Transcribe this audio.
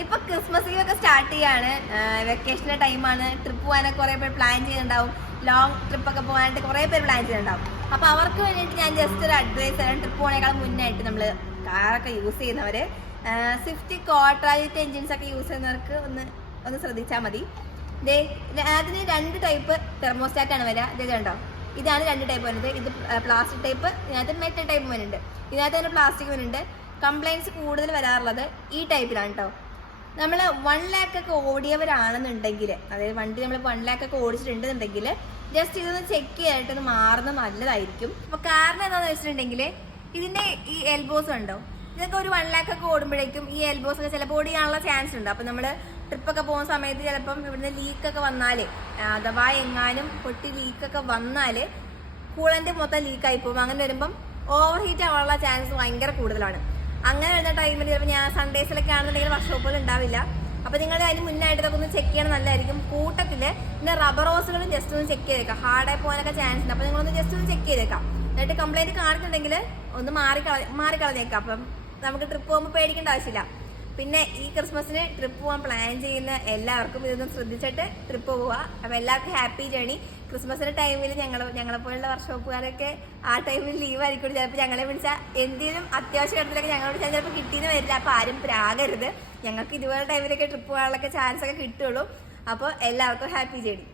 ഇപ്പൊ Christmas leave ഒക്കെ start ചെയ്യാണ്, വെക്കേഷന്റെ ടൈമാണ്. ട്രിപ്പ് പോകാനൊക്കെ കുറെ പേര് പ്ലാൻ ചെയ്യുന്നുണ്ടാവും, ലോങ് ട്രിപ്പ് ഒക്കെ പോകാനായിട്ട് കുറെ പേര് പ്ലാൻ ചെയ്യുന്നുണ്ടാവും. അപ്പൊ അവർക്ക് വേണ്ടിയിട്ട് ഞാൻ ജസ്റ്റ് ഒരു അഡ്വൈസ് തരാം. ട്രിപ്പ് പോകണേക്കാളും മുന്നായിട്ട് നമ്മൾ കാറൊക്കെ യൂസ് ചെയ്യുന്നവര്, സ്വിഫ്റ്റ് ക്വാഡ്രാലിറ്റി എൻജിൻസ് ഒക്കെ യൂസ് ചെയ്യുന്നവർക്ക് ഒന്ന് ശ്രദ്ധിച്ചാൽ മതി. അതിന് 2 ടൈപ്പ് തെർമോസ്റ്റാറ്റ് ആണ് വരിക. ഇത് കണ്ടോ, ഇതാണ് 2 ടൈപ്പ് വരുന്നത്. ഇത് പ്ലാസ്റ്റിക് ടൈപ്പ്, ഇതിനകത്ത് മെറ്റൽ ടൈപ്പ് വരുന്നുണ്ട്. ഇതിനകത്ത് തന്നെ പ്ലാസ്റ്റിക് വരുന്നുണ്ട്. കംപ്ലൈൻറ്റ്സ് കൂടുതൽ വരാറുള്ളത് ഈ ടൈപ്പിലാണ് കേട്ടോ. നമ്മൾ 1 lakh ഒക്കെ ഓടിയവരാണെന്നുണ്ടെങ്കിൽ, അതായത് വണ്ടി നമ്മൾ 1 lakh ഒക്കെ ഓടിച്ചിട്ടുണ്ടെന്നുണ്ടെങ്കിൽ ജസ്റ്റ് ഇതൊന്ന് ചെക്ക് ചെയ്യാനായിട്ടൊന്ന് മാറുന്നത് നല്ലതായിരിക്കും. അപ്പൊ കാരണം എന്താണെന്ന് വെച്ചിട്ടുണ്ടെങ്കിൽ ഇതിന്റെ ഈ എൽബോസ് ഉണ്ടോ, ഇതൊക്കെ ഒരു 1 lakh ഒക്കെ ഓടുമ്പോഴേക്കും ഈ എൽബോസ് ഒക്കെ ചിലപ്പോൾ ഓടിയാനുള്ള ചാൻസ് ഉണ്ട്. അപ്പൊ നമ്മൾ ട്രിപ്പൊക്കെ പോകുന്ന സമയത്ത് ചിലപ്പം ഇവിടുന്ന് ലീക്കൊക്കെ വന്നാല്, അഥവാ എങ്ങാനും പൊട്ടി ലീക്കൊക്കെ വന്നാല് കൂളന്റ് മൊത്തം ലീക്കായി പോകും. അങ്ങനെ വരുമ്പം ഓവർ ഹീറ്റ് ആവാനുള്ള ചാൻസ് ഭയങ്കര കൂടുതലാണ്. അങ്ങനെ വരുന്ന ടൈമിൽ ചിലപ്പോൾ ഞാൻ സൺഡേസിലൊക്കെ ആണെന്നുണ്ടെങ്കിൽ വർക്ക്ഷോപ്പുകൾ ഉണ്ടാവില്ല. അപ്പൊ നിങ്ങൾ അതിന് മുന്നായിട്ട് ഇതൊക്കെ ഒന്ന് ചെക്ക് ചെയ്യണം, നല്ലതായിരിക്കും. കൂട്ടത്തില് പിന്നെ റബ്ബർ റോസുകളും ജസ്റ്റ് ഒന്ന് ചെക്ക് ചെയ്തേക്കാം, ഹാർഡായി പോകാനൊക്കെ ചാൻസ് ഉണ്ട്. അപ്പൊ നിങ്ങളൊന്ന് ജസ്റ്റ് ഒന്ന് ചെക്ക് ചെയ്തേക്കാം. എന്നിട്ട് കംപ്ലൈന്റ് കാണിക്കുന്നുണ്ടെങ്കിൽ ഒന്ന് മാറിക്കളഞ്ഞേക്കാം. അപ്പം നമുക്ക് ട്രിപ്പ് പോകുമ്പോൾ പേടിക്കേണ്ട ആവശ്യമില്ല. പിന്നെ ഈ ക്രിസ്മസിന് ട്രിപ്പ് പോകാൻ പ്ലാൻ ചെയ്യുന്ന എല്ലാവർക്കും ഇതൊന്നും ശ്രദ്ധിച്ചിട്ട് ട്രിപ്പ് പോവുക. അപ്പൊ എല്ലാവർക്കും ഹാപ്പി ജേണി. ക്രിസ്മസിന്റെ ടൈമിൽ ഞങ്ങളെപ്പോലുള്ള വർക്ക്ഷോപ്പുകാരൊക്കെ ആ ടൈമിൽ ലീവ് ആയിരിക്കും. ചിലപ്പോൾ ഞങ്ങളെ വിളിച്ചാൽ എന്തെങ്കിലും അത്യാവശ്യ ഘട്ടത്തിലൊക്കെ ഞങ്ങളെ വിളിച്ചാൽ ചിലപ്പോൾ കിട്ടിയെന്ന് വരില്ല. അപ്പൊ ആരും പ്രാകരുത്. ഞങ്ങൾക്ക് ഇതുപോലെ ടൈമിലൊക്കെ ട്രിപ്പ് പോകാനുള്ള ചാൻസ് ഒക്കെ കിട്ടുള്ളൂ. അപ്പോൾ എല്ലാവർക്കും ഹാപ്പി ജേണി.